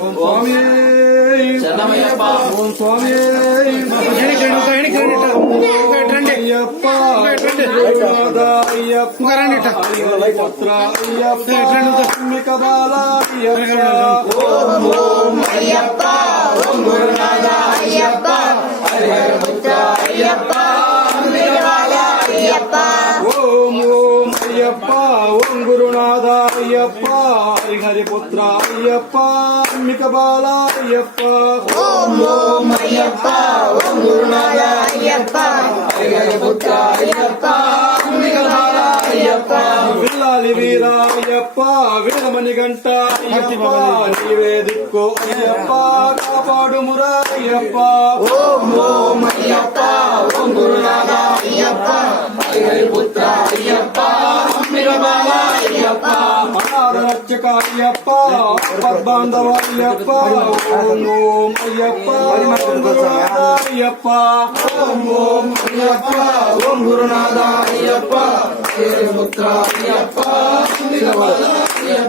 స్వామి శరణమయ్యప్ప ఓం స్వామి అయ్యప్ప అయ్యప్ప పుత్ర అయ్యప్ప అమ్మిక బాల అయ్యప్ప ఓం అయ్యప్ప ఓం గురునాథ అయ్యప్ప హరిహర పుత్ర అయ్యప్ప అమ్మిక బాల అయ్యప్ప ఓం ఓం అయ్యప్ప ఓం గురునాథ అయ్యప్ప హరిహరి పుత్ర అయ్యప్ప అమ్మిక బాల అయ్యప్ప ఓం ఓం అయ్యప్ప ఓం గురునాథ అయ్యప్ప హరిహర పుత్ర అయ్యప్ప అమ్మిక బాల అయ్యప్ప విల్లాలి వీర అయ్యప్ప వీరమణి గంట అయ్యప్ప నీవే దిక్కు అయ్యప్ప కాపాడు మురా అయ్యప్ప ఓం ఓం అయ్యప్ప ఓం గురునాథ అయ్యప్ప హరిహర పుత్ర అయ్యప్ప అమ్మిక బాల అయ్యప్ప అనాథ రక్షక అయ్యప్ప పద్బాంధవ అయ్యప్ప ఓం ఓం అయ్యప్ప ఓం గురునాథ అయ్యప్ప ఓం ఓం అయ్యప్ప ఓం గురునాథ అయ్యప్ప హరిహర పుత్ర అయ్యప్ప అమ్మిక బాల అయ్యప్ప